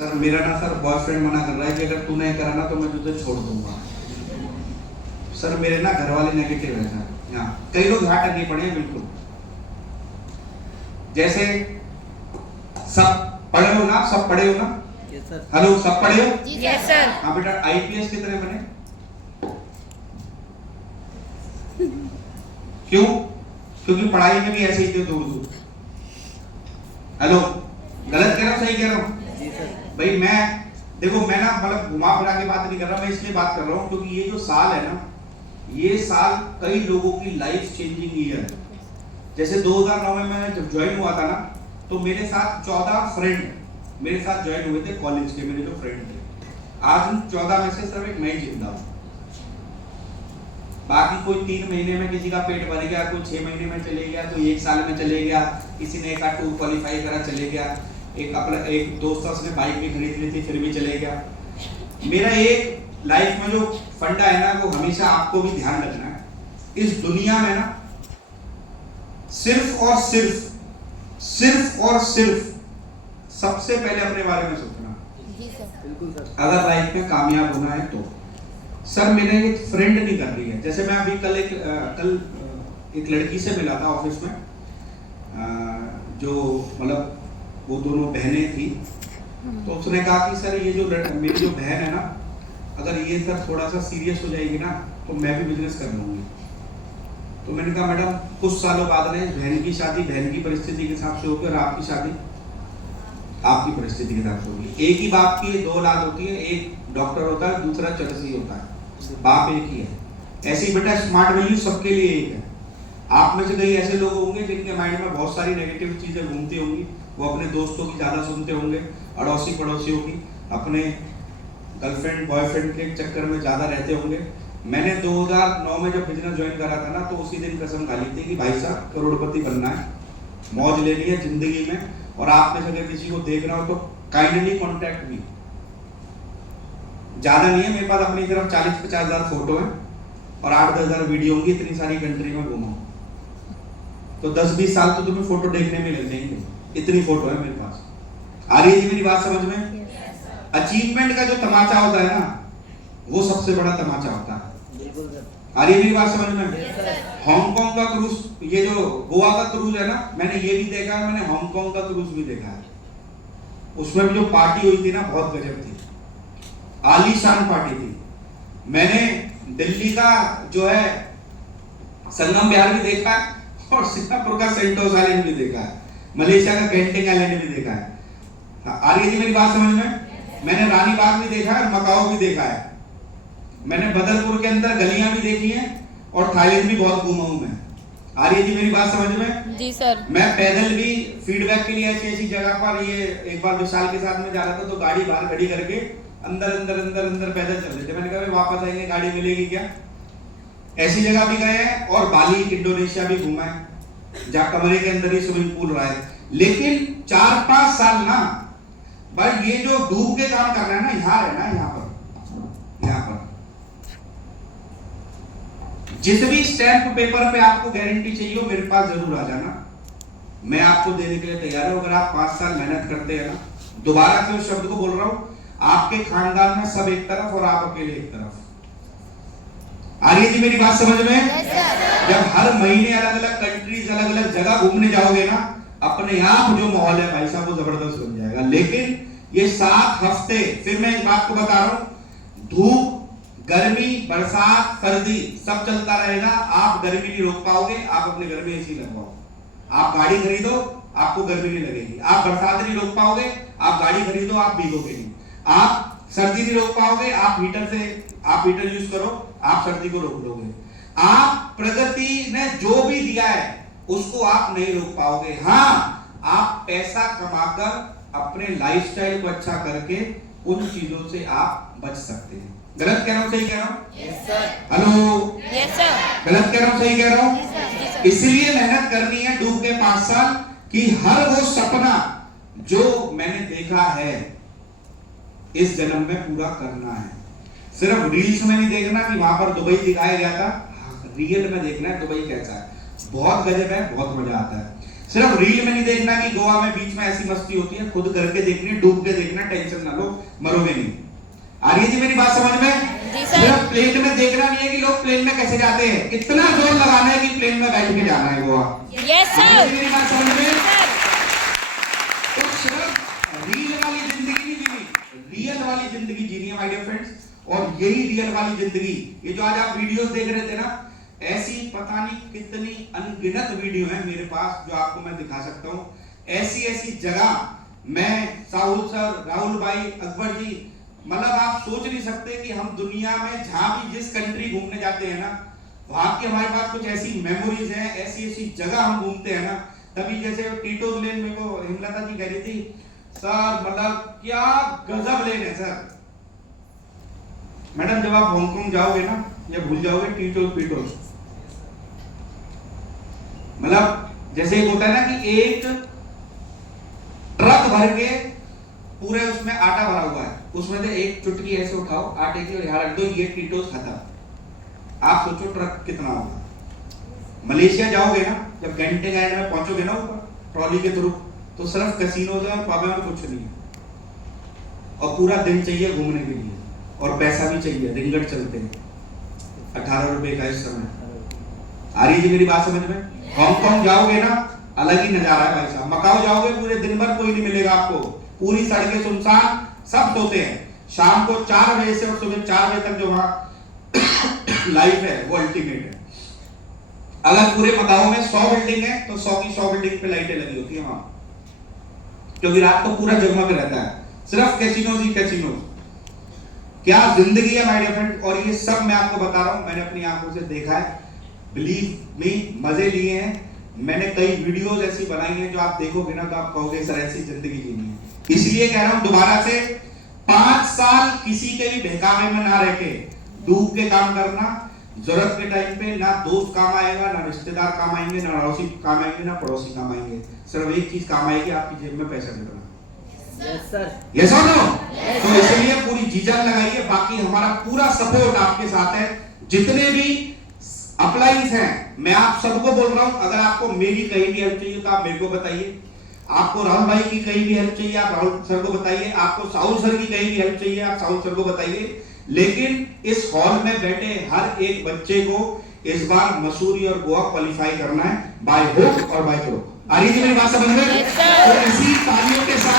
Sir मेरा ना sir boyfriend मना कर रहा है कि अगर तू नहीं करा ना तो मैं तुझे छोड़ दूंगा। सर मेरे ना घर वाले नेगेटिव है सर, यहाँ कई लोग यहाँ टंगे पड़े हैं बिल्कुल। जैसे सब पढ़े हो ना, सब पढ़े हो ना? Yes sir. हेलो, सब पढ़े हो? Yes sir. हाँ बेटा, आईपीएस कितने बने? क्यों? क्योंकि पढ़ाई में भी ऐसे ही थे दूर दूर। हेलो, गलत कह रहा हूँ सही कह रहा हूँ? जी सर। भाई मैं देखो, मैं ना मतलब घुमा फिरा के बात नहीं कर रहा, मैं इसलिए बात कर रहा हूँ क्योंकि ये जो साल है ना, ये साल कई लोगों की लाइफ चेंजिंग ईयर है। जैसे 2009 में मैं जब ज्वाइन हुआ था ना, तो मेरे साथ 14 फ्रेंड मेरे साथ ज्वाइन हुए थे कॉलेज के, मेरे जो फ्रेंड थे। आज उन 14 में से सिर्फ एक मैं ही जिंदा हूँ। बाकी कोई 3 महीने में किसी का पेट भर गया, कोई 6 महीने में चले गया, कोई 1 साल में चले गया, किसी ने एक टूर क्वालिफाई करा चले गया, एक दोस्त था उसने बाइक भी खरीद ली थी फिर भी चले गया। मेरा एक लाइफ में जो फंडा है ना, वो हमेशा आपको भी ध्यान रखना है। इस दुनिया में ना सिर्फ और सिर्फ सबसे पहले अपने बारे में सोचना। बिल्कुल सर। अगर लाइफ में कामयाब होना है तो। सर मैंने एक फ्रेंड नहीं कर रही है। जैसे मैं अभी कल एक लड़की से मिला था ऑफिस में, जो मतलब वो दोनों बहनें थी। तो उसने कहा कि सर ये जो मेरी जो बहन है ना, अगर ये सर थोड़ा सा सीरियस हो जाएगी ना तो मैं भी बिजनेस कर लूंगी। तो मैंने कहा मैडम, कुछ सालों बाद में बहन की शादी बहन की परिस्थिति के हिसाब से होगी और आपकी शादी आपकी परिस्थिति के हिसाब से होगी। एक ही बाप की 2 औलाद होती है, एक डॉक्टर होता है, दूसरा चरसी होता है, बाप एक ही है। ऐसे ही बेटा स्मार्ट वैल्यू सबके लिए एक है। आप में से कई ऐसे लोग होंगे जिनके माइंड में बहुत सारी नेगेटिव चीजें घूमती होंगी। वो अपने दोस्तों की ज्यादा सुनते होंगे, अड़ोसी पड़ोसियों की, अपने गर्लफ्रेंड बॉयफ्रेंड के चक्कर में ज्यादा रहते होंगे। मैंने 2009 में जब बिजनेस ज्वाइन करा था ना, तो उसी दिन कसम खा ली थी कि भाई साहब करोड़पति बनना है, मौज लेनी है जिंदगी में। और आप में से अगर किसी को देख रहा हो तो काइंडली कॉन्टैक्ट मी। ज्यादा नहीं है मेरे पास, अपनी तरफ 40-50 हजार फोटो है और 8-10 हजार वीडियो होंगी। इतनी सारी कंट्री में घूमा तो 10-20 साल तो तुम्हें फोटो देखने में लग जाएंगे, इतनी फोटो है मेरे पास। आ रही है जी मेरी बात समझ में? अचीवमेंट का जो तमाचा होता है ना, वो सबसे बड़ा तमाचा होता है। बिल्कुल सर। आ रही है मेरी बात समझ में? हांगकांग का क्रूज, ये जो गोवा का क्रूज है ना, मैंने ये भी देखा है, मैंने हांगकांग का क्रूज भी देखा है। उसमें भी जो पार्टी हुई थी ना, बहुत गजब थी, आलीशान पार्टी थी। मैंने दिल्ली का जो है संगम विहार भी देखा है और सिंगापुर का सेंटोस आइलैंड भी देखा है, मलेशिया का गेंटिंग आइलैंड भी देखा है। आ रही है जी मेरी बात समझ में? मैंने रानी बाग भी देखा है और मकाओ भी देखा है। मैंने बदरपुर के अंदर गलियां भी देखी हैं और थाईलैंड भी बहुत घूमा हूं मैं। आ रही है जी मेरी बात समझ में? जी सर। मैं पैदल भी फीडबैक के लिए ऐसी ऐसी जगह पर, ये एक बार विशाल के साथ में जा रहा था तो गाड़ी बाहर खड़ी करके अंदर अंदर अंदर अंदर पैदल चल रहे थे। मैंने कहा वापस आएंगे गाड़ी मिलेगी क्या? ऐसी जगह भी गए हैं। और बाली इंडोनेशिया भी घूमा है, जहाँ कमरे के अंदर ही स्विमिंग पूल रहा है। लेकिन 4-5 साल ना भाई, ये जो डूब के काम करना है ना, यहाँ रहना है, यहाँ पर जिस भी स्टैंप पेपर पे आपको गारंटी चाहिए हो, मेरे पास जरूर आ जाना, मैं आपको देने के लिए तैयार हूं। अगर आप 5 साल मेहनत करते हैं ना, दोबारा से उस शब्द को बोल रहा हूं, आपके खानदान में सब एक तरफ और आप अकेले एक तरफ। आ रही है जी मेरी बात समझ में? जब हर महीने अलग अलग कंट्रीज, अलग अलग जगह घूमने जाओगे ना, अपने आप जो माहौल है भाई साहब वो जबरदस्त बन जाएगा। लेकिन ये 7 हफ्ते, फिर मैं इस बात को बता रहा हूं, धूप, गर्मी, बरसात, सर्दी सब चलता रहेगा। आप गर्मी नहीं रोक पाओगे, आप अपने घर में एसी लगवाओ। आप गाड़ी खरीदो, आपको गर्मी नहीं लगेगी। आप बरसात नहीं रोक पाओगे, आप गाड़ी खरीदो, आप भीगोगे नहीं। आप सर्दी नहीं रोक पाओगे, आप हीटर यूज करो, आप सर्दी को रोक लोगे। आप प्रगति ने जो भी दिया है उसको आप नहीं रोक पाओगे। हाँ, आप पैसा कमाकर अपने लाइफस्टाइल को अच्छा करके उन चीजों से आप बच सकते हैं। गलत कह रहा हूं सही कह रहा हूं? Yes sir. Hello, yes sir. गलत कह रहा हूं सही कह रहा हूं? जी सर। इसलिए मेहनत करनी है डूब के 5 साल कि हर वो सपना जो मैंने देखा है इस जन्म में पूरा करना है। सिर्फ रील्स में नहीं देखना कि वहां पर दुबई दिखाया गया था, रियल में देखना है दुबई कैसा है। बहुत गजब है, बहुत मजा आता है। सिर्फ रील में नहीं देखना कि गोवा में बीच में ऐसी मस्ती होती है, खुद करके देखनी, डूब के देखना, टेंशन ना लो, मरोगे नहीं। आ रही है जी मेरी बात समझ में? सिर्फ प्लेन में देखना नहीं है कि लोग प्लेन में कैसे जाते हैं, इतना जोर लगाना है कि प्लेन में बैठ के जाना है गोवा। Yes sir. मेरी बात समझ में? तो सिर्फ रील वाली जिंदगी नहीं जीनी, रियल वाली जिंदगी जीनी है माय डियर फ्रेंड्स। और यही रियल वाली जिंदगी, ये जो आज आप वीडियोस देख रहे थे ना, ऐसी पता नहीं कितनी अनगिनत वीडियो है मेरे पास जो आपको मैं दिखा सकता हूं। ऐसी ऐसी जगह मैं, साहुल सर, राहुल भाई, अकबर जी, मतलब आप सोच नहीं सकते कि हम दुनिया में जहां भी जिस कंट्री घूमने जाते हैं ना, वहां की हमारे पास कुछ ऐसी मेमोरीज हैं, ऐसी ऐसी जगह हम घूमते हैं ना। तभी जैसे टीटोज लेन मेरे को हिमलता जी कह रही थी, सर मतलब क्या गजब लेन है सर। मैडम जब आप हांगकांग जाओगे ना, ये भूल जाओगे टीटोज पीटोज। मतलब जैसे एक होता है ना कि एक ट्रक भर के पूरे उसमें आटा भरा हुआ है, उसमें से एक चुटकी ऐसे उठाओ आटे की और यहाँ रख दो, ये टीटोस खत्म। आप सोचो ट्रक कितना होगा। मलेशिया जाओगे ना, जब गेंटिंग आइलैंड में पहुंचोगे ना ऊपर ट्रॉली के थ्रू, तो सिर्फ कैसीनोज और पब में कुछ नहीं है, और पूरा दिन चाहिए घूमने के लिए, और पैसा भी चाहिए, रिंगट चलते हैं 18 रुपए का इस समय। आ रही है जी मेरी बात समझ में? हांगकांग जाओगे ना, अलग ही नजारा है भाई साहब। मकाओ जाओगे, पूरे दिन भर कोई नहीं मिलेगा आपको, पूरी सड़कें सुनसान, सब सोते हैं। शाम को 4 बजे से और सुबह 4 बजे तक जो वहां लाइफ है वो अल्टीमेट है। अलग पूरे मकाओ में 100 बिल्डिंग है, तो 100 की 100 बिल्डिंग पे लाइटें लगी होती है वहां, क्योंकि रात को पूरा जगमग रहता है, सिर्फ कैसीनोज ही कैसीनोज। क्या जिंदगी है माय डियर फ्रेंड। और ये सब मैं आपको बता रहा हूं, मैंने अपनी आंखों से देखा है, बिलीव मी, मजे लिए हैं। मैंने कई वीडियोस ऐसी बनाई हैं जो आप देखोगे ना तो आप कहोगे सर ऐसी जिंदगी जीनी है। इसलिए कह रहा हूं दोबारा से, 5 साल किसी के भी बहकावे में ना रह के डूब के काम करना। जरूरत के टाइम पे ना दोस्त काम आएगा, ना रिश्तेदार काम आएंगे, ना अड़ोसी काम आएंगे, ना पड़ोसी काम आएंगे। सिर्फ एक चीज काम आएगी, आपकी जेब में पैसा निकलना। Yes sir. यस और नो? तो इसलिए पूरी जी जान लगाइए, बाकी हमारा पूरा सपोर्ट आपके साथ है। जितने भी अप्लाइज हैं, मैं आप सबको बोल रहा हूं, अगर आपको मेरी कहीं भी हेल्प चाहिए तो आप मेरे को बताइए, आपको राहुल भाई की कहीं भी हेल्प चाहिए आप राहुल सर को बताइए, आपको साहुल सर की कहीं भी हेल्प चाहिए आप साहुल सर को बताइए। लेकिन इस हॉल में बैठे हर एक बच्चे को इस बार मसूरी और गोवा क्वालिफाई करना है, बाय होप और बाय थ्रो। आ रही है मेरी बात समझ में? तो इसी तालियों के साथ